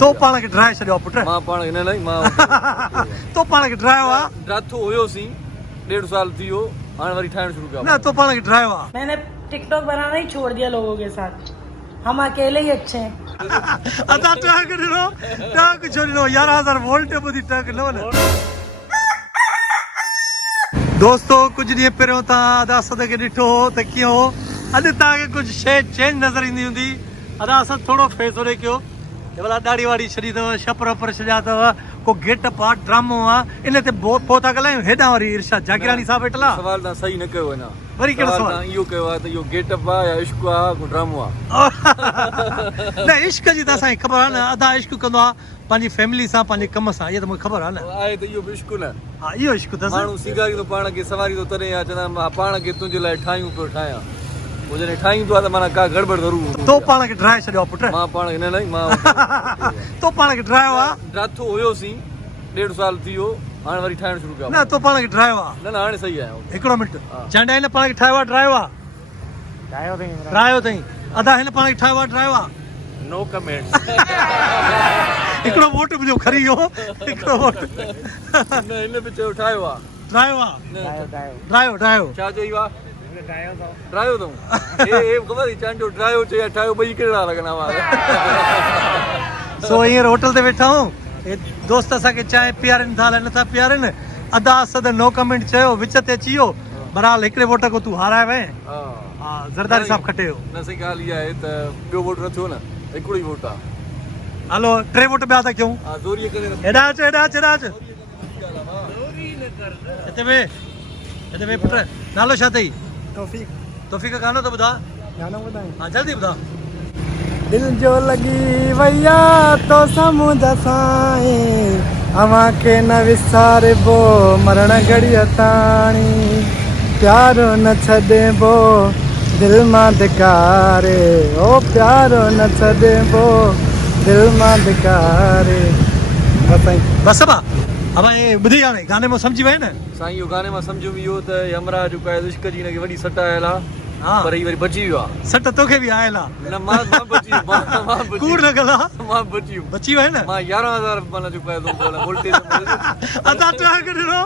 तो पाण खे ड्राए छॾियो पुट मां पाण खे न मां तो पाण खे ड्रायो आ ड्राथो हुयोसीं 1.5 साल थी वियो हाणे वरी ठाहिण शुरू कयो न तो पाण खे ड्रायो आ मैंने टिकटॉक बनाना ही छोड़ दिया लोगों के साथ हम अकेले ही अच्छे हैं अदा टक ॾिनो टक छो ॾिनो 11000 वोल्ट ॿुधी टक न वञे दोस्तो कुछ ॾींहं पहिरियों तव्हां अदा सद खे ॾिठो हो त कीअं हो अॼु तव्हांखे कुझु शइ चेंज नज़र ईंदी हूंदी अदा असद थोरो फेस ओॾे कयो हे भला ॾाढ़ी वाड़ी छॾी अथव छपर वपर छॾिया अथव को गेटअप आहे ड्रामो आहे इन ते पोइ था ॻाल्हायूं हेॾां वरी इर्शाद जागीरानी साहब वेठल आहे सवाल तव्हां सही न कयो अञा वरी कहिड़ो सवाल सवाल तव्हां इहो कयो आहे त इहो गेटअप आहे या इश्क आहे को ड्रामो आहे न इश्क जी त असांखे ख़बर आहे न अदा इश्क कंदो आहे पंहिंजी फैमिली सां पंहिंजे कम सां इहा त मूंखे ख़बर आहे न आहे त इहो बि इश्क न हा इहो इश्क अथसि माण्हू सिंगारींदो पाण खे सवारींदो तॾहिं या चवंदा मां पाण खे तुंहिंजे लाइ ठाहियूं पियो ठाहियां पोइ जॾहिं ठाहींदो आहे त माना का गड़बड़ ज़रूरु तो पाण खे ड्राए छॾियो पुट मां पाण खे न मां तो पाण खे ड्रायो आहे ड्राथो हुयोसीं 1.5 साल थी वियो हाणे वरी ठाहिण शुरू कयो न तो पाण खे ड्रायो आहे न हाणे सही आहे हिकिड़ो मिंट चांडा हिन पाण खे ठाहियो आहे ड्रायो आहे ड्रायो अथई अदा हिन पाण खे ठाहियो आहे ड्रायो आहे नो कमेंट्स हिकिड़ो वोट मुंहिंजो खरी वियो हिकिड़ो वोट न हिन बि चयो ठाहियो आहे ड्रायो आहे ड्रायो ड्रायो छा चई वा ड्रायो अथऊं हे ख़बर अथई चांडो ड्रायो चई ठाहियो ॿई कहिड़ा लॻंदा हुआ सो हींअर होटल ते वेठा आहियूं हे दोस्त असांखे चांहि पीआरनि था अलाए नथा पीआरनि अदा असद नो कमेंट चयो विच ते अची वियो बहरहाल हिकिड़े वोट खां तूं हाराए वएं हा ज़रदारी साहब खटे वियो न सही ॻाल्हि इहा आहे त ॿियो वोट न थियो न हिकिड़ो ई वोट आहे हलो 3 वोट ॿिया था कयूं हा ज़ोरीअ करे हेॾा अच हेॾा अच हेॾा अच हिते वे पुट नालो छा अथई तौफ़ीक़ गानो त ॿुधा हा जल्दी ॿुधा दिल जो लगी वैया तो समुझ साईं अवां खे न विसारबो मरण घड़ीअ ताणी प्यारो न छॾिबो दिल मां धिकारे ओ प्यारो न छॾिबो दिल मां धिकारे बस बा अब ये ॿुधी हाणे गाने में सम्झी वए न साईं इहो गाने मां सम्झ में इहो त यमरा जो काए इश्क जी हिनखे वॾी सट आयल आहे हा पर ही वरी बची वियो आहे सट तोखे बि आयल आहे न मां बची वियुमि कूड़ न गला मां बची वियुमि बची वए न मां 11000 माना जो काए थो वोल्टेज अदा टक ॾिनो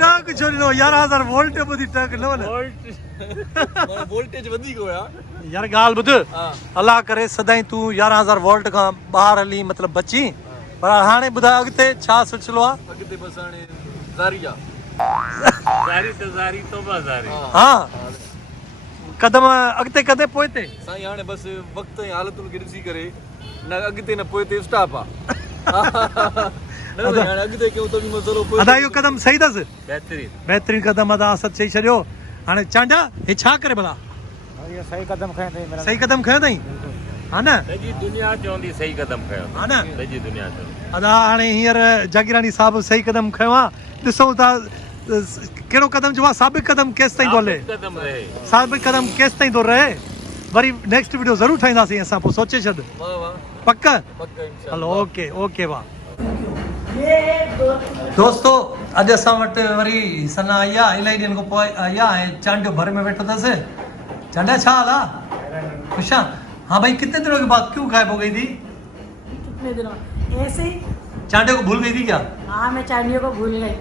टक छो ॾिनो 11000 वोल्ट ॿुधी टक न वञे वोल्टेज वधीक हुया यार ॻाल्हि ॿुध अलाह करे सदाईं तूं 11000 वोल्ट खां ॿाहिरि हली मतिलबु बची पर हाणे ॿुधायो अॻिते छा सिलसिलो आहे अॻिते बस हाणे ज़ारी ज़ारी तौबा ज़ारी हा कदम अॻिते कदे पोइते साईं हाणे बस वक़्त ऐं हालतुनि खे ॾिसी करे न अॻिते न पोइते स्टॉप आहे न हाणे अॻिते कयूं त बि मसलो पोइ अदा इहो कदम सही अथसि बहितरीन कदम अदा असद चई छॾियो हाणे चांडा हे छा करे भला सही कदम खयो अथई सही कदम खयो अथई हा न सॼी दुनिया चवंदी सही कदम खयो हा न सॼी दुनिया चवंदी अदा हाणे हींअर जागीरानी साहब सही कदम खयो आहे ॾिसूं था कहिड़ो कदम चइबो आहे साबिक़ कदम केसि ताईं थो हले कदम रहे साबिक़ कदम केसि ताईं थो रहे वरी नेक्स्ट वीडियो ज़रूरु ठाहींदासीं असां पोइ सोचे छॾ वाह वाह पक पक्का इंशाल्लाह हलो ओके ओके वाह दोस्तो अॼु असां वटि वरी सना आई आहे इलाही ॾींहंनि खां पोइ आई आहे ऐं चांडियो भर में वेठो अथसि चांडा छा हाल आहे ख़ुशि आहे हाँ भाई कितने दिनों के बाद क्यों गायब हो गई थी कितने दिनों ऐसे ही चांडे को भूल गई थी क्या हाँ मैं चांडियों को भूल गई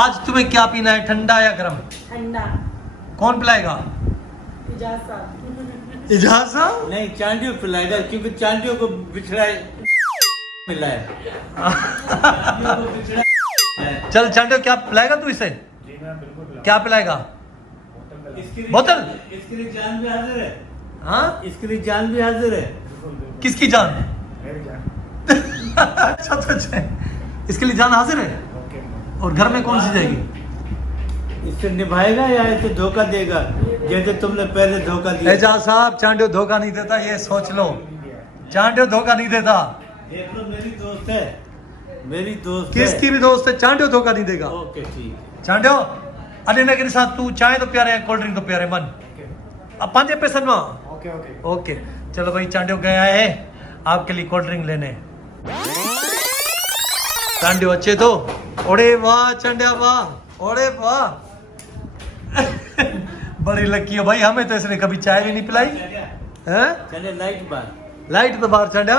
आज तुम्हें क्या पीना है ठंडा या गर्म ठंडा कौन पिलाएगा इजाज़ साहब इजाज साहब नहीं चांडियों पिलाएगा क्योंकि चांडियों को बिछड़ा मिला है चल चांडे क्या पिलाएगा तू इसे क्या पिलाएगा बोतल इसके लिए जान भी हाजिर है हाँ इसके लिए जान भी हाजिर है किसकी जान अच्छा तो अच्छा इसके लिए जान हाजिर है और घर में कौन सी जाएगी इससे निभाएगा या इसे धोखा देगा जैसे तुमने पहले धोखा दिया एजाज साहब चांडो धोखा नहीं देता ये सोच लो चांडो धोखा नहीं देता देख लो मेरी दोस्त है मेरी दोस्त किसकी भी दोस्त है चांडो धोखा नहीं देगा ओके ठीक चांडो अरे न के साथ तू चाय तो प्यारे है कोल्ड ड्रिंक तो प्यारे मन अब 5 पैसे में ओके ओके ओके चलो भाई चांडो गया है आपके लिए कोल्ड ड्रिंक लेने चांडो अच्छे तो ओरे वाह चांडिया वाह ओरे वाह बड़ी लकी है भाई हमें तो इसने कभी चाय भी नहीं पिलाई हैं चले लाइट बार लाइट तो बाहर चांडिया